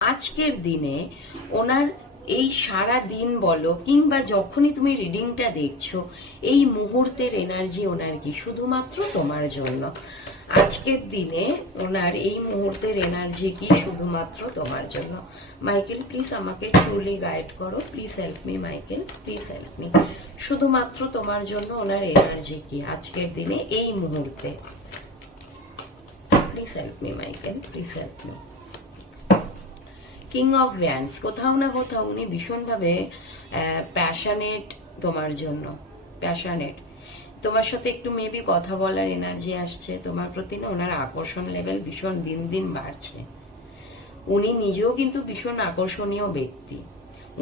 আজকের দিনে ওনার এই সারা দিন বলো কিংবা যখনই তুমি রিডিংটা দেখছো, এই মুহূর্তের এনার্জি ওনার কি শুধুমাত্র তোমার জন্য। আজকের দিনে ওনার এই মুহূর্তের এনার্জি কি শুধুমাত্র তোমার জন্য। মাইকেল প্লিজ আমাকে ট্রুলি গাইড করো, please help me Michael, please help me. শুধুমাত্র তোমার জন্য ওনার এনার্জি কি আজকের দিনে এই মুহূর্তে। Please help me Michael, please help me. King of Vance, কোথাও না কোথাও উনি ভীষণভাবে প্যাশনেট তোমার জন্য, প্যাশনেট তোমার সাথে একটু মেবি কথা বলার এনার্জি আসছে তোমার প্রতি না। ওনার আকর্ষণ লেভেল ভীষণ দিন দিন বাড়ছে। উনি নিজেও কিন্তু ভীষণ আকর্ষণীয় ব্যক্তি।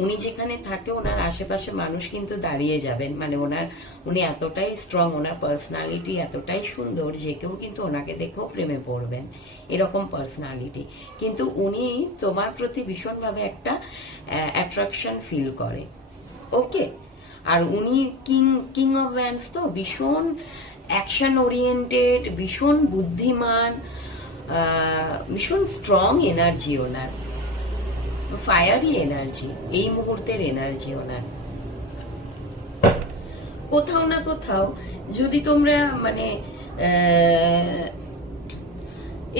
উনি যেখানে থাকে ওনার আশেপাশে মানুষ কিন্তু দাঁড়িয়ে যাবেন, মানে উনি এতটাই স্ট্রং, ওনার পার্সোনালিটি এতটাই সুন্দর যে কেউ কিন্তু ওনাকে দেখেও প্রেমে পড়বেন, এরকম পার্সোনালিটি। কিন্তু উনি তোমার প্রতি ভীষণভাবে একটা অ্যাট্রাকশন ফিল করে। ওকে, আর উনি কিং অফ ভ্যান্স তো ভীষণ অ্যাকশন ওরিয়েন্টেড, ভীষণ বুদ্ধিমান, ভীষণ স্ট্রং এনার্জি ওনার, ফায়ারি এনার্জি, এই মুহূর্তের এনার্জি ওনার। কোথাও না কোথাও যদি তোমরা মানে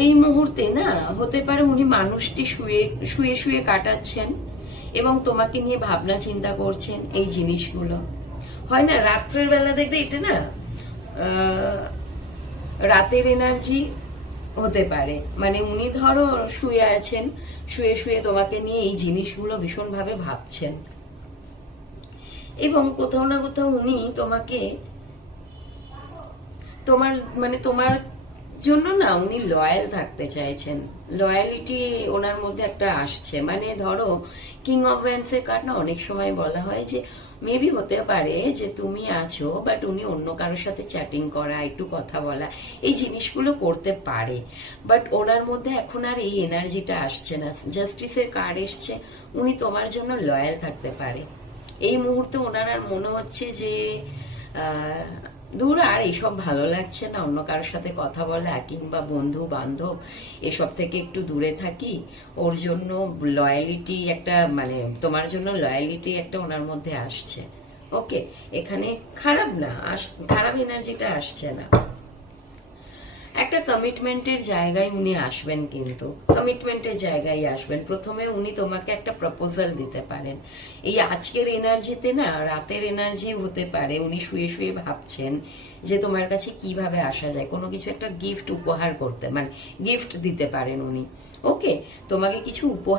এই মুহূর্তে না হতে পারে উনি মানুষটি শুয়ে শুয়ে শুয়ে কাটাচ্ছেন এবং তোমাকে নিয়ে ভাবনা চিন্তা করছেন। এই জিনিসগুলো হয় না রাত্রের বেলা, দেখবে এটা না রাতের এনার্জি হতে পারে। মানে উনি ধরো শুয়ে আছেন, শুয়ে শুয়ে তোমাকে নিয়ে এই জিনিসগুলো ভীষণভাবে ভাবছেন এবং কোথাও না কোথাও উনি তোমাকে তোমার জন্য না উনি লয়াল থাকতে চাইছেন। লয়ালিটি ওনার মধ্যে একটা আসছে। মানে ধরো কিং অফ ভ্যান্স এর কার্ড না অনেক সময় বলা হয় যে মেবি হতে পারে যে তুমি আছো বাট উনি অন্য কারোর সাথে চ্যাটিং করা, একটু কথা বলা, এই জিনিসগুলো করতে পারে। বাট ওনার মধ্যে এখন আর এই এনার্জিটা আসছে না। জাস্টিসের কার্ড এসছে, উনি তোমার জন্য লয়াল থাকতে পারে। এই মুহূর্তে ওনার আর মনে হচ্ছে যে দূর আর এইসব ভালো লাগছে না, অন্য কারোর সাথে কথা বলা কিংবা বন্ধু বান্ধব এসব থেকে একটু দূরে থাকি। ওর জন্য লয়ালিটি একটা, মানে তোমার জন্য লয়ালিটি একটা ওনার মধ্যে আসছে। ওকে, এখানে খারাপ না, খারাপ এনার্জিটা আসছে না। একটা কমিটমেন্টের জায়গায় উনি আসবেন, কিন্তু কমিটমেন্টের জায়গায় আসবেন। প্রথমে উনি তোমাকে একটা প্রপোজাল দিতে পারেন। এই আজকের এনার্জিতে না রাতের এনার্জি হতে পারে উনি শুয়ে শুয়ে ভাবছেন যে তোমার কাছে কিভাবে আসা যায়, কোনো কিছু একটা গিফট উপহার করতে, মানে গিফট দিতে পারেন উনি। ওকে, তোমাকে কিছু উপহার